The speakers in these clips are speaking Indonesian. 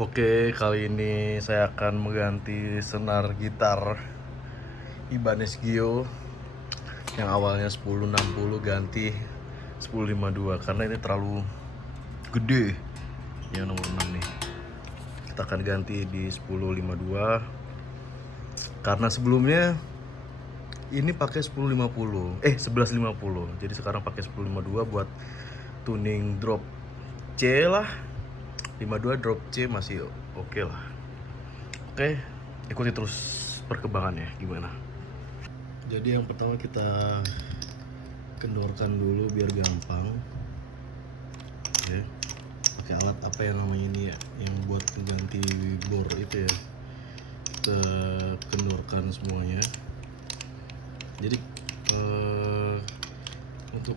Oke, kali ini saya akan mengganti senar gitar Ibanez Gio yang awalnya 1060 ganti 1052 karena ini terlalu gede yang nomor 6 nih. Kita akan ganti di 1052 karena sebelumnya ini pakai 1050, 1150. Jadi sekarang pakai 1052 buat tuning drop C lah. 52 drop C masih oke lah. Oke, ikuti terus perkembangannya gimana. Jadi yang pertama kita kendorkan dulu biar gampang. Oke. Pakai alat apa yang namanya ini ya, yang buat pengganti bor itu ya. Kita kendorkan semuanya. Jadi untuk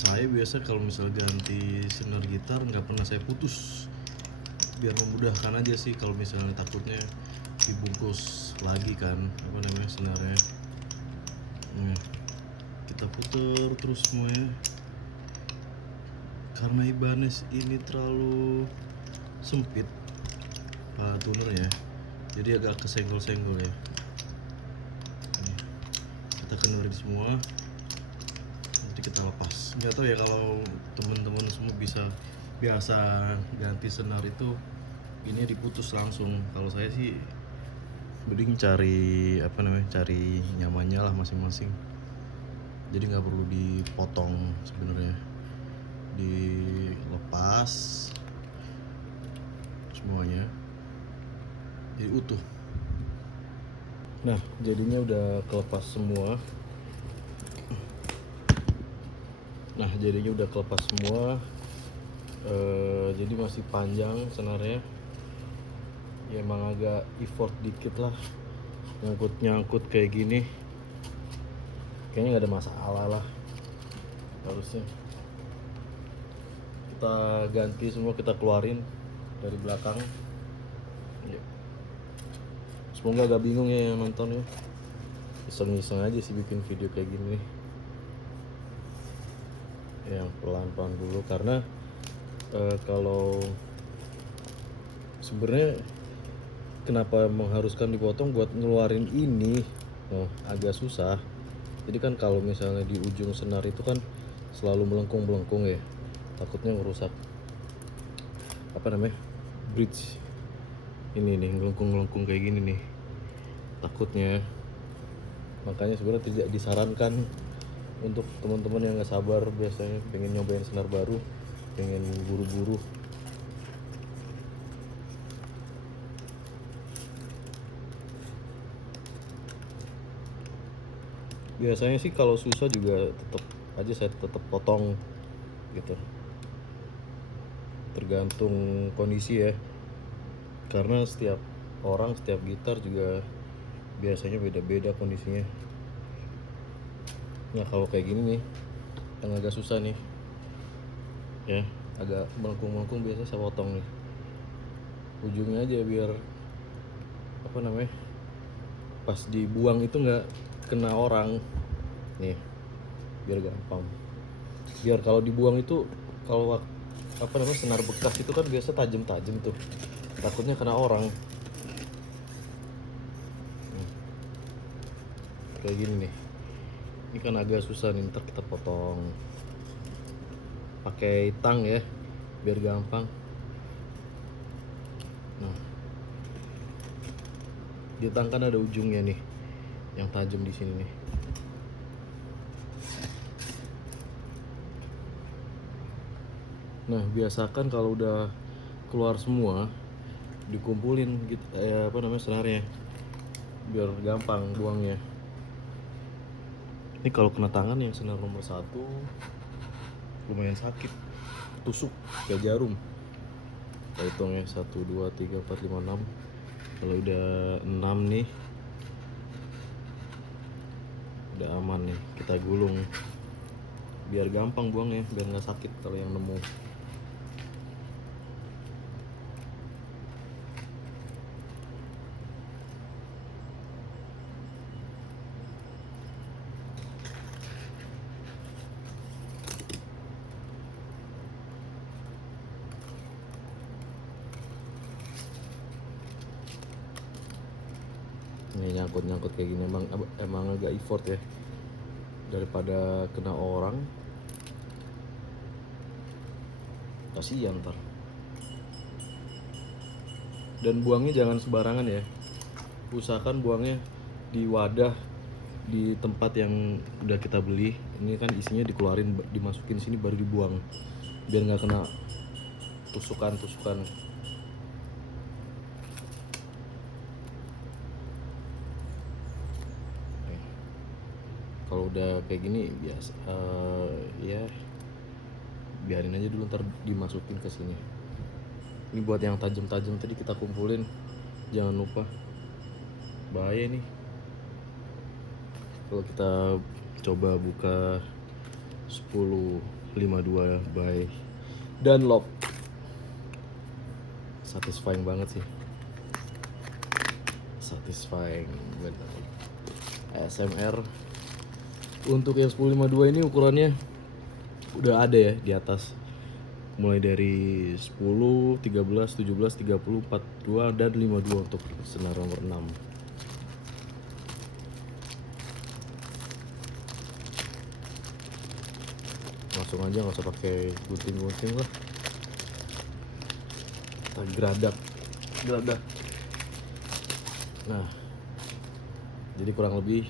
saya biasa kalau misalnya ganti senar gitar nggak pernah saya putus, biar memudahkan aja sih. Kalau misalnya takutnya dibungkus lagi kan apa namanya senarnya. Kita putar terus semuanya karena Ibanez ini terlalu sempit tunernya, jadi agak kesenggol-senggol ya. Kita keluarin semua, nanti kita lepas. Nggak tahu ya kalau teman-teman semua biasa ganti senar itu ini diputus langsung. Kalau saya sih mending cari cari nyamannya lah masing-masing, jadi nggak perlu dipotong sebenarnya, dilepas semuanya jadi utuh. Nah, jadinya udah kelepas semua. Jadi masih panjang senarnya. Ya emang agak effort dikit lah nyangkut kayak gini. Kayaknya nggak ada masalah lah harusnya. Kita ganti semua, kita keluarin dari belakang. Semoga gak bingung ya yang nonton ya. Iseng-iseng aja sih bikin video kayak gini nih. Yang pelan-pelan dulu karena kalau sebenarnya kenapa mengharuskan dipotong buat ngeluarin ini agak susah. Jadi kan kalau misalnya di ujung senar itu kan selalu melengkung ya, takutnya ngerusak bridge ini nih, ngelengkung kayak gini nih takutnya. Makanya sebenarnya tidak disarankan untuk teman-teman yang nggak sabar biasanya pengen nyobain senar baru, pengen buru-buru. Biasanya sih kalau susah juga tetap aja saya tetap potong gitu, tergantung kondisi ya, karena setiap orang, setiap gitar juga biasanya beda-beda kondisinya. Nah kalau kayak gini nih yang agak susah nih ya, agak melengkung biasanya saya potong nih ujungnya aja biar pas dibuang itu nggak kena orang nih, biar gampang. Biar kalau dibuang itu, kalau senar bekas itu kan biasa tajam tuh, takutnya kena orang. Kayak gini nih, ini kan agak susah nih, ntar kita potong pakai tang ya biar gampang. Nah, di tang kan ada ujungnya nih yang tajam di sini nih. Nah, biasakan kalau udah keluar semua dikumpulin gitu senarnya biar gampang buangnya. Ini kalau kena tangan yang senar nomor 1 lumayan sakit, tusuk kayak jarum. Kita hitung ya, 1, 2, 3, 4, 5, 6. Kalau udah 6 nih udah aman nih, kita gulung biar gampang buangnya, biar nggak sakit kalau yang nemu. Ini nyangkut kayak gini emang agak effort ya, daripada kena orang kasihan ntar. Dan buangnya jangan sembarangan ya, usahakan buangnya di wadah di tempat yang udah kita beli. Ini kan isinya dikeluarin, dimasukin sini baru dibuang, biar nggak kena tusukan. Kalau udah kayak gini biasa, ya biarin aja dulu, ntar dimasukin ke sini. Ini buat yang tajam-tajam tadi kita kumpulin, jangan lupa, bahaya nih kalau kita coba buka 1052 by Dunlop. Satisfying banget sih, satisfying bener. ASMR. Untuk yang 1052 ini ukurannya udah ada ya di atas, mulai dari 10, 13, 17, 30, 42 dan 52 untuk senar nomor 6. Langsung aja, nggak usah pakai gunting lah, kita geradak. Nah, jadi kurang lebih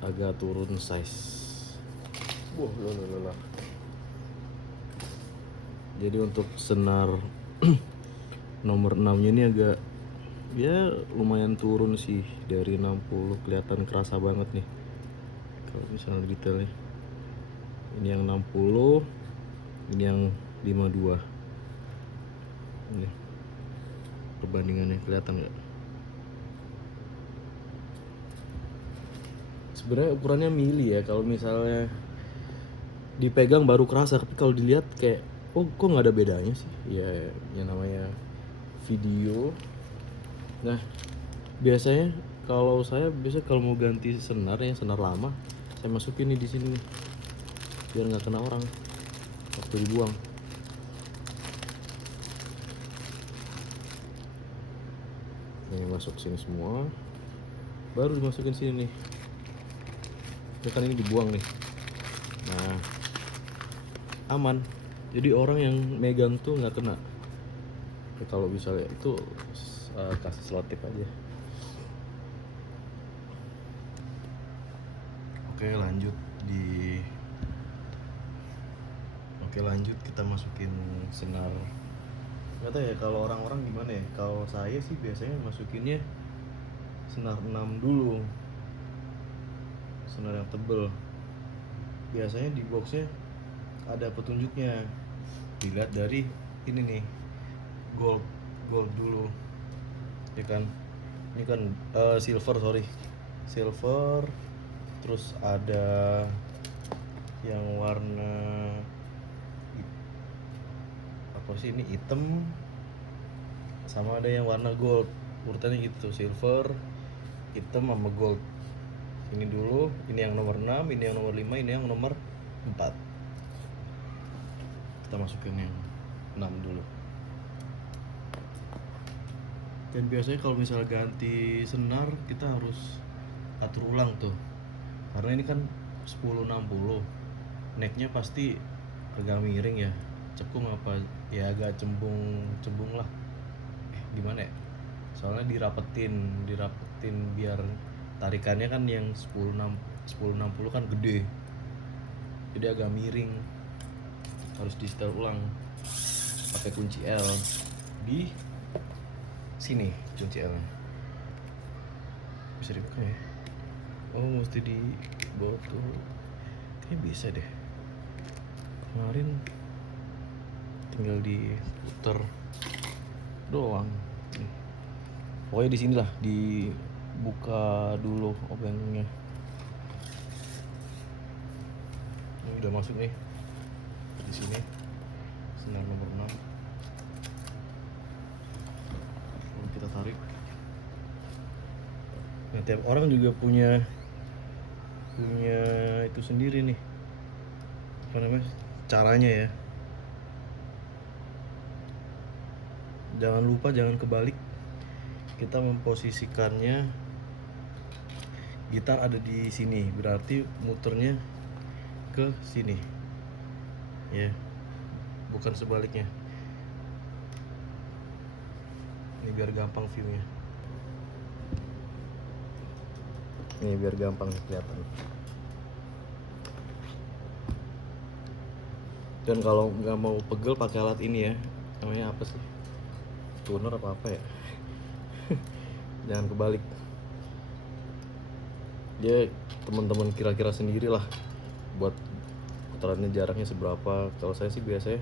agak turun size. Jadi untuk senar nomor 6 nya ini agak ya lumayan turun sih, dari 60 kelihatan kerasa banget nih kalau misalnya detailnya. Ini yang 60, ini yang 52. Ini perbandingannya kelihatan nggak? Sebenarnya ukurannya mili ya, kalau misalnya dipegang baru kerasa, tapi kalau dilihat kayak kok nggak ada bedanya sih ya, yang namanya video. Nah, biasanya kalau mau ganti senar ya, senar lama saya masukin nih di sini nih, biar nggak kena orang waktu dibuang. Ini masuk sini semua, baru dimasukin sini nih. Ini kan ini dibuang nih. Nah, aman. Jadi orang yang megang tuh nggak kena. Kalau misalnya itu kasih selotip aja. Oke, lanjut kita masukin senar. Nggak tahu ya kalau orang-orang gimana ya. Kalau saya sih biasanya masukinnya senar 6 dulu, senar yang tebel. Biasanya di boxnya ada petunjuknya, dilihat dari ini nih, gold dulu ya kan. Ini kan silver, terus ada yang warna apa sih ini, hitam, sama ada yang warna gold. Urutannya gitu, silver, hitam sama gold. Ini dulu, ini yang nomor 6, ini yang nomor 5, ini yang nomor 4. Kita masukin yang 6 dulu. Dan biasanya kalau misalnya ganti senar kita harus atur ulang tuh, karena ini kan 1060, necknya pasti agak miring ya, cekung apa ya, agak cembung lah, gimana ya, soalnya dirapetin biar tarikannya kan yang 1060 kan gede, jadi agak miring, harus di setel ulang pakai kunci L. Di sini kunci L bisa dibuka ya. Oh, mesti di bawah tuh, kayaknya bisa deh. Kemarin tinggal diputer doang. Pokoknya di sinilah dibuka dulu obengnya. Ini udah masuk nih di sini, senar nomor 6. Lalu kita tarik. Nah, tiap orang juga punya itu sendiri nih, apa namanya, caranya ya. Jangan lupa jangan kebalik, kita memposisikannya, gitar ada di sini, berarti muternya ke sini ya, bukan sebaliknya. Ini biar gampang viewnya, ini biar gampang kelihatan. Dan kalau nggak mau pegel pakai alat ini ya, namanya apa sih, tuner apa ya. Jangan kebalik ya, teman-teman kira-kira sendiri lah buat putarannya jaraknya seberapa. Kalau saya sih biasanya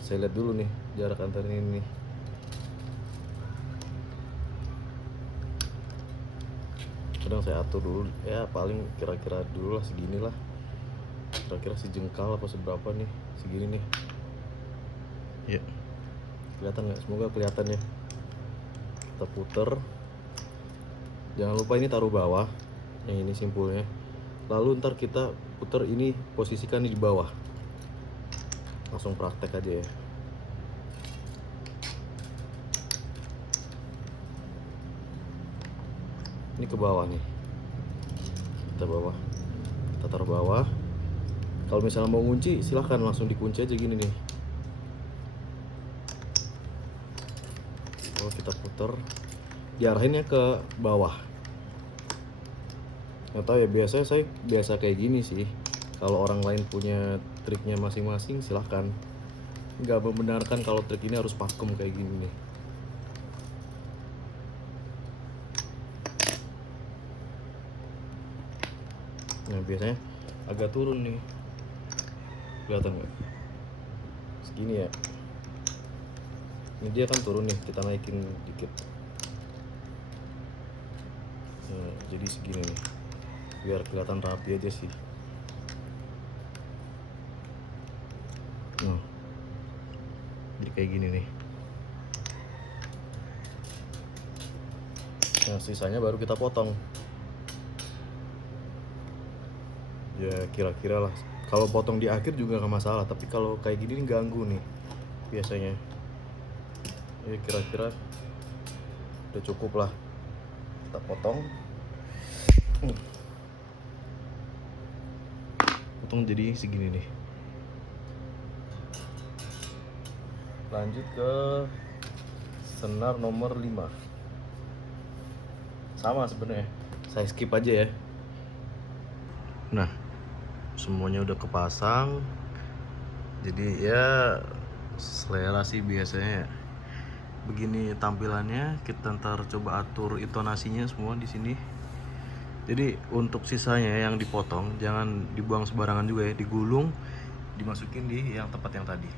saya lihat dulu nih jarak antar ini nih. Kadang saya atur dulu ya, paling kira-kira dulu lah segini lah, kira-kira sejengkal apa seberapa nih, segini nih ya. Kelihatan nggak? Semoga kelihatan ya. Kita puter, jangan lupa ini taruh bawah, yang ini simpulnya. Lalu ntar kita puter ini, posisikan di bawah. Langsung praktek aja ya. Ini ke bawah nih, kita bawah, kita taruh bawah. Kalau misalnya mau ngunci silahkan langsung dikunci aja gini nih. Oh, kita puter, diarahinnya ke bawah. Nggak tahu ya, biasanya saya biasa kayak gini sih. Kalau orang lain punya triknya masing-masing silahkan. Nggak membenarkan kalau trik ini harus pakem kayak gini nih. Nah biasanya agak turun nih, kelihatan nggak? Segini ya. Ini dia kan turun nih, kita naikin dikit. Nah, jadi segini nih, biar kelihatan rapi aja sih. Nah, jadi kayak gini nih. Nah sisanya baru kita potong. Ya kira-kira lah. Kalau potong di akhir juga nggak masalah, tapi kalau kayak gini ganggu nih biasanya. Ya kira-kira udah cukup lah, kita potong. Potong jadi segini nih. Lanjut ke senar nomor 5. Sama sebenarnya, saya skip aja ya. Nah, semuanya udah kepasang. Jadi ya selera sih biasanya. Begini tampilannya, kita ntar coba atur intonasinya semua di sini. Jadi untuk sisanya yang dipotong jangan dibuang sembarangan juga ya, digulung, dimasukin di yang tempat yang tadi.